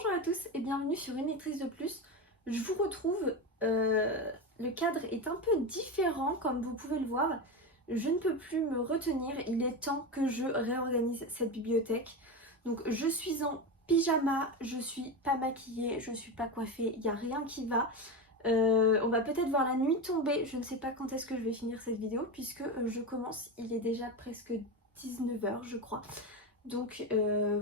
Bonjour à tous et bienvenue sur Une lectrice de plus. Je vous retrouve, le cadre est un peu différent comme vous pouvez le voir. Je ne peux plus me retenir, il est temps que je réorganise cette bibliothèque. Donc je suis en pyjama, je suis pas maquillée, je suis pas coiffée, il n'y a rien qui va. On va peut-être voir la nuit tomber, je ne sais pas quand est-ce que je vais finir cette vidéo puisque je commence, il est déjà presque 19 h je crois. Donc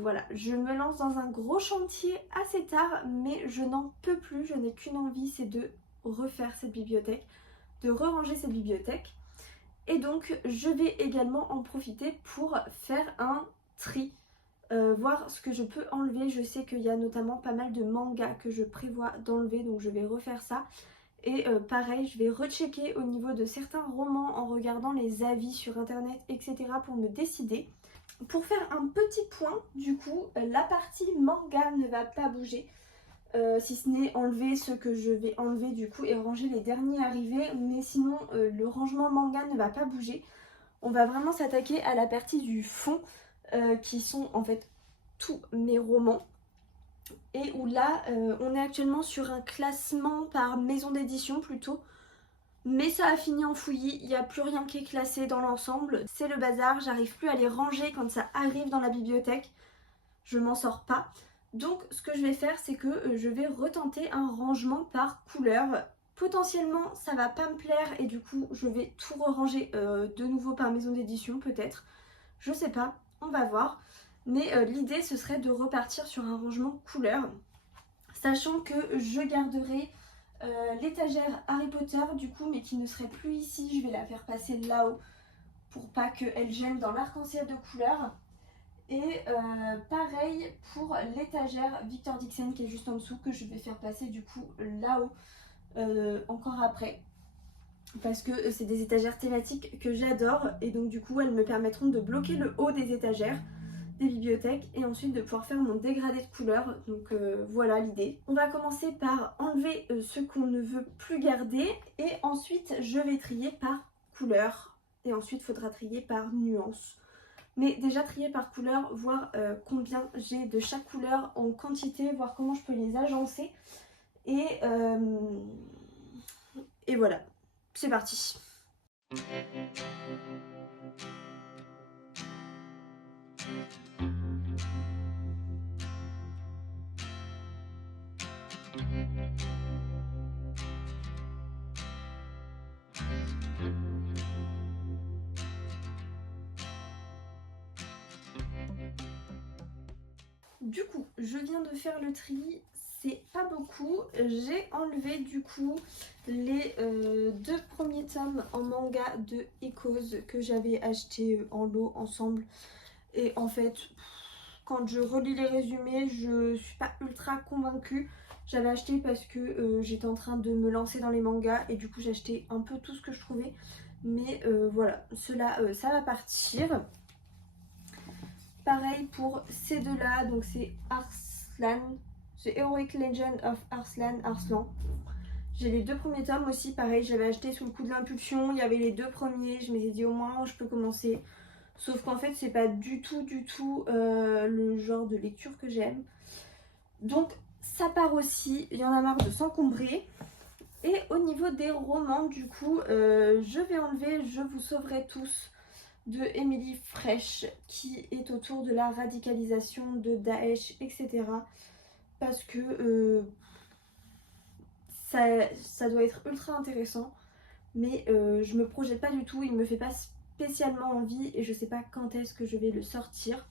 voilà, je me lance dans un gros chantier assez tard, mais je n'en peux plus, je n'ai qu'une envie, c'est de refaire cette bibliothèque, de re-ranger cette bibliothèque. Et donc je vais également en profiter pour faire un tri, voir ce que je peux enlever. Je sais qu'il y a notamment pas mal de mangas que je prévois d'enlever, donc je vais refaire ça. Et pareil, je vais rechecker au niveau de certains romans en regardant les avis sur internet, etc. pour me décider. Pour faire un petit point, du coup, la partie manga ne va pas bouger, si ce n'est enlever ce que je vais enlever du coup et ranger les derniers arrivés, mais sinon le rangement manga ne va pas bouger. On va vraiment s'attaquer à la partie du fond, qui sont en fait tous mes romans, et où là on est actuellement sur un classement par maison d'édition plutôt. Mais ça a fini en fouillis, il n'y a plus rien qui est classé dans l'ensemble. C'est le bazar, j'arrive plus à les ranger quand ça arrive dans la bibliothèque. Je m'en sors pas. Donc ce que je vais faire, c'est que je vais retenter un rangement par couleur. Potentiellement ça va pas me plaire et du coup je vais tout ranger de nouveau par maison d'édition peut-être. Je sais pas, on va voir. Mais l'idée ce serait de repartir sur un rangement couleur. Sachant que je garderai l'étagère Harry Potter du coup, mais qui ne serait plus ici, je vais la faire passer là-haut pour pas qu'elle gêne dans l'arc-en-ciel de couleurs. Et pareil pour l'étagère Victor Dixon qui est juste en dessous, que je vais faire passer du coup là-haut encore après, parce que c'est des étagères thématiques que j'adore et donc du coup elles me permettront de bloquer le haut des étagères des bibliothèques et ensuite de pouvoir faire mon dégradé de couleurs. Donc voilà l'idée. On va commencer par enlever ce qu'on ne veut plus garder et ensuite je vais trier par couleur et ensuite il faudra trier par nuance. Mais déjà trier par couleur, voir combien j'ai de chaque couleur en quantité, voir comment je peux les agencer. Et voilà, c'est parti. Du coup, je viens de faire le tri, c'est pas beaucoup. J'ai enlevé du coup les deux premiers tomes en manga de Echoes que j'avais acheté en lot ensemble. Et en fait, quand je relis les résumés, je suis pas ultra convaincue. J'avais acheté parce que j'étais en train de me lancer dans les mangas et du coup j'ai acheté un peu tout ce que je trouvais. Mais voilà, cela ça va partir. Pareil pour ces deux-là, donc c'est Arslan, The Heroic Legend of Arslan. J'ai les deux premiers tomes aussi, pareil, j'avais acheté sous le coup de l'impulsion, il y avait les deux premiers, je m'étais dit au moins je peux commencer. Sauf qu'en fait c'est pas du tout le genre de lecture que j'aime. Donc ça part aussi, il y en a marre de s'encombrer. Et au niveau des romans du coup, je vais enlever Je vous sauverai tous de Emily Fresh qui est autour de la radicalisation de Daesh, etc. Parce que ça doit être ultra intéressant, mais je me projette pas du tout, il me fait pas spécialement envie et je sais pas quand est-ce que je vais le sortir.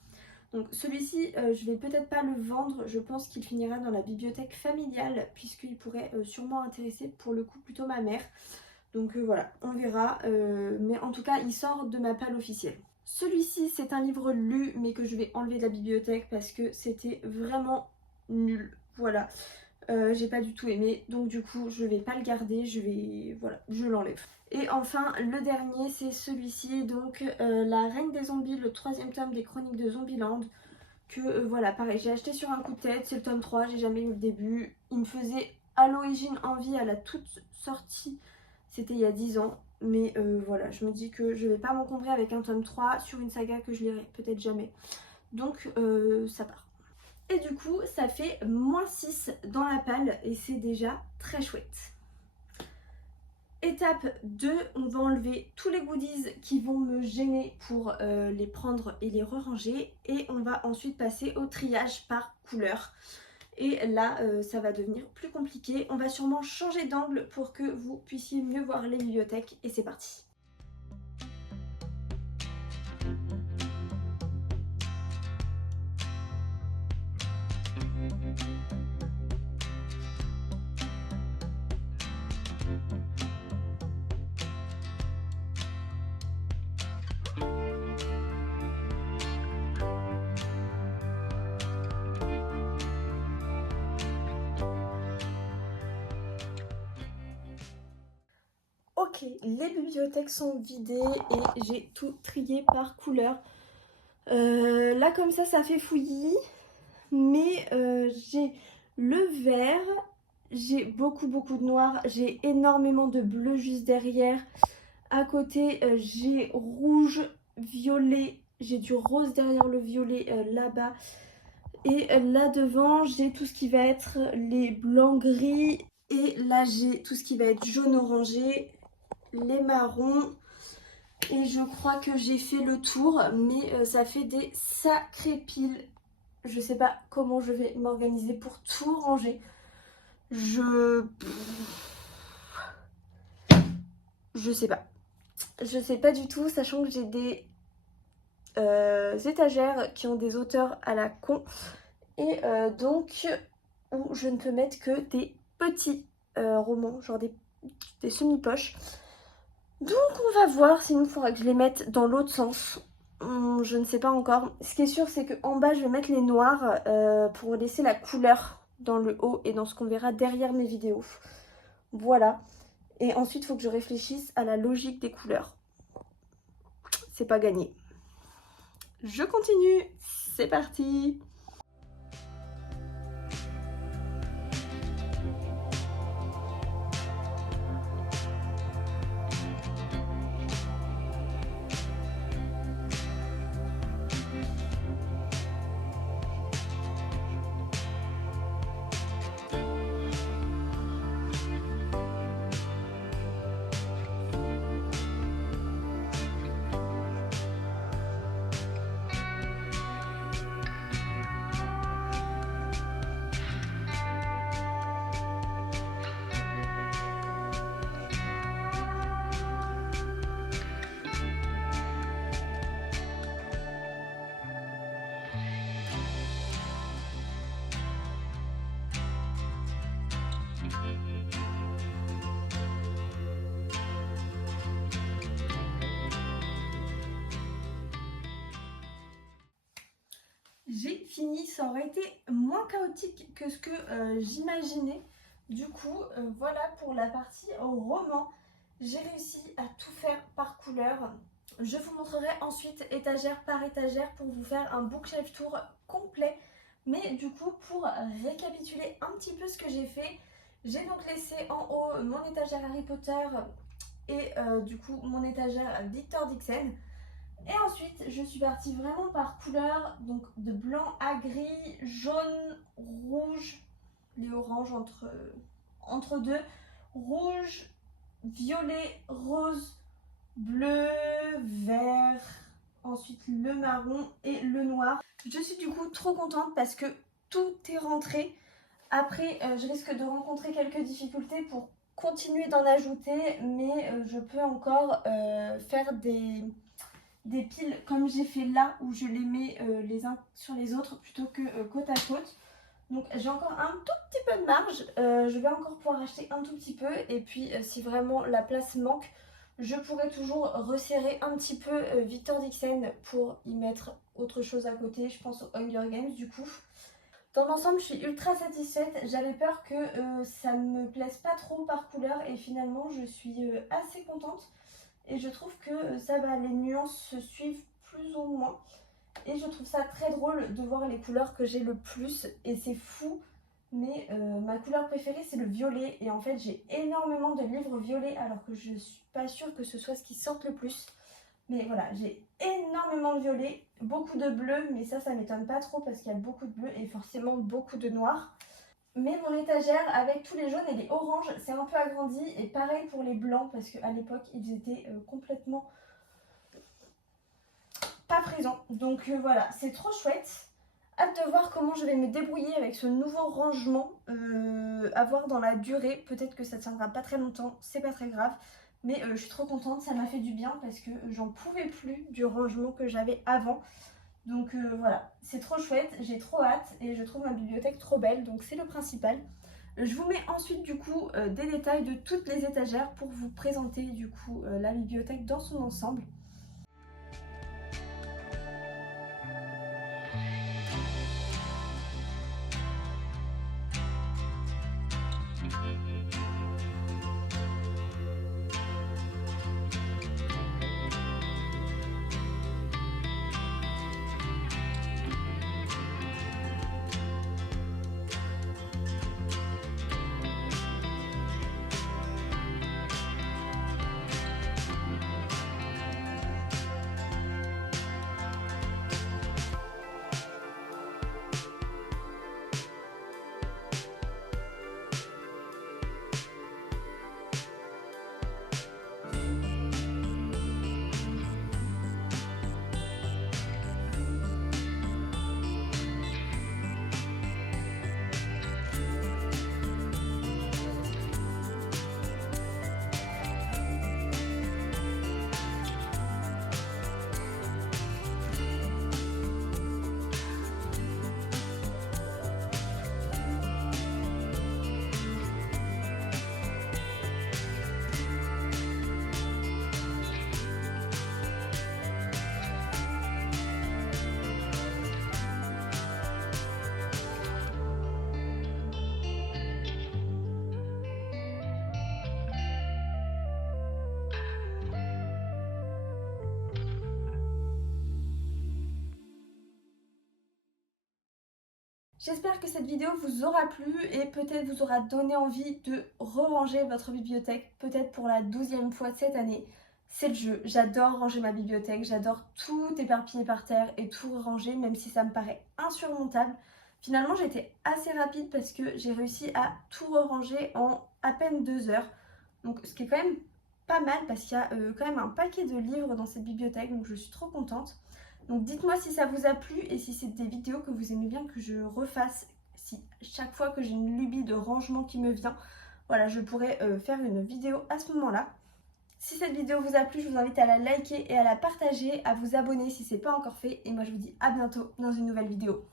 Donc celui-ci, je vais peut-être pas le vendre, je pense qu'il finira dans la bibliothèque familiale puisqu'il pourrait sûrement intéresser pour le coup plutôt ma mère. Donc voilà, on verra, mais en tout cas il sort de ma palle officielle. Celui-ci c'est un livre lu mais que je vais enlever de la bibliothèque parce que c'était vraiment nul, voilà. J'ai pas du tout aimé, donc du coup je vais pas le garder, voilà, je l'enlève. Et enfin le dernier c'est celui-ci, donc La Reine des Zombies, le troisième tome des Chroniques de Zombieland, que voilà pareil j'ai acheté sur un coup de tête, c'est le tome 3, j'ai jamais lu le début, il me faisait à l'origine envie à la toute sortie. C'était il y a 10 ans, mais voilà, je me dis que je vais pas m'encombrer avec un tome 3 sur une saga que je lirai peut-être jamais. Donc ça part. Et du coup ça fait -6 dans la palle et c'est déjà très chouette. Étape 2, on va enlever tous les goodies qui vont me gêner pour les prendre et les re-ranger. Et on va ensuite passer au triage par couleur. Et là, ça va devenir plus compliqué. On va sûrement changer d'angle pour que vous puissiez mieux voir les bibliothèques. Et c'est parti! Ok, les bibliothèques sont vidées et j'ai tout trié par couleur. Là comme ça fait fouillis, mais j'ai le vert, j'ai beaucoup de noir, j'ai énormément de bleu juste derrière. À côté j'ai rouge, violet, j'ai du rose derrière le violet là-bas. Et là devant j'ai tout ce qui va être les blancs gris. Et là j'ai tout ce qui va être jaune orangé, les marrons. Et je crois que j'ai fait le tour, mais ça fait des sacrées piles. Je sais pas comment je vais m'organiser pour tout ranger. Je sais pas. Je sais pas du tout, sachant que j'ai des étagères qui ont des hauteurs à la con. Et donc, où je ne peux mettre que des petits romans, genre des semi-poches. Donc on va voir, sinon il faudra que je les mette dans l'autre sens. Je ne sais pas encore. Ce qui est sûr, c'est qu'en bas, je vais mettre les noirs pour laisser la couleur dans le haut et dans ce qu'on verra derrière mes vidéos. Voilà. Et ensuite, il faut que je réfléchisse à la logique des couleurs. C'est pas gagné. Je continue. C'est parti. J'ai fini, ça aurait été moins chaotique que ce que j'imaginais. Du coup, voilà pour la partie roman. J'ai réussi à tout faire par couleur. Je vous montrerai ensuite étagère par étagère pour vous faire un bookshelf tour complet. Mais du coup, pour récapituler un petit peu ce que j'ai fait, j'ai donc laissé en haut mon étagère Harry Potter et du coup mon étagère Victor Dixon. Et ensuite, je suis partie vraiment par couleur, donc de blanc à gris, jaune, rouge, les oranges entre deux, rouge, violet, rose, bleu, vert, ensuite le marron et le noir. Je suis du coup trop contente parce que tout est rentré. Après, je risque de rencontrer quelques difficultés pour continuer d'en ajouter, mais je peux encore faire des piles comme j'ai fait là où je les mets les uns sur les autres plutôt que côte à côte. Donc j'ai encore un tout petit peu de marge, je vais encore pouvoir acheter un tout petit peu et puis si vraiment la place manque, je pourrais toujours resserrer un petit peu Victor Dixon pour y mettre autre chose à côté, je pense au Hunger Games du coup. Dans l'ensemble, je suis ultra satisfaite. J'avais peur que ça ne me plaise pas trop par couleur et finalement je suis assez contente. Et je trouve que ça va, les nuances se suivent plus ou moins. Et je trouve ça très drôle de voir les couleurs que j'ai le plus. Et c'est fou, mais ma couleur préférée c'est le violet. Et en fait j'ai énormément de livres violets alors que je suis pas sûre que ce soit ce qui sorte le plus. Mais voilà, j'ai énormément de violet, beaucoup de bleu, mais ça m'étonne pas trop parce qu'il y a beaucoup de bleu et forcément beaucoup de noir. Mais mon étagère avec tous les jaunes et les oranges c'est un peu agrandi, et pareil pour les blancs parce qu'à l'époque ils étaient complètement pas présents. Donc voilà, c'est trop chouette. Hâte de voir comment je vais me débrouiller avec ce nouveau rangement, à voir dans la durée. Peut-être que ça ne tiendra pas très longtemps, c'est pas très grave. Mais je suis trop contente, ça m'a fait du bien parce que j'en pouvais plus du rangement que j'avais avant. Donc voilà, c'est trop chouette, j'ai trop hâte et je trouve ma bibliothèque trop belle, donc c'est le principal. Je vous mets ensuite du coup des détails de toutes les étagères pour vous présenter du coup la bibliothèque dans son ensemble. J'espère que cette vidéo vous aura plu et peut-être vous aura donné envie de re-ranger votre bibliothèque, peut-être pour la 12e fois de cette année. C'est le jeu, j'adore ranger ma bibliothèque, j'adore tout éparpiller par terre et tout ranger, même si ça me paraît insurmontable. Finalement j'ai été assez rapide parce que j'ai réussi à tout re-ranger en à peine 2 heures. Donc ce qui est quand même pas mal parce qu'il y a quand même un paquet de livres dans cette bibliothèque, donc je suis trop contente. Donc dites-moi si ça vous a plu et si c'est des vidéos que vous aimez bien que je refasse. Si chaque fois que j'ai une lubie de rangement qui me vient, voilà, je pourrais faire une vidéo à ce moment-là. Si cette vidéo vous a plu, je vous invite à la liker et à la partager, à vous abonner si ce n'est pas encore fait. Et moi je vous dis à bientôt dans une nouvelle vidéo.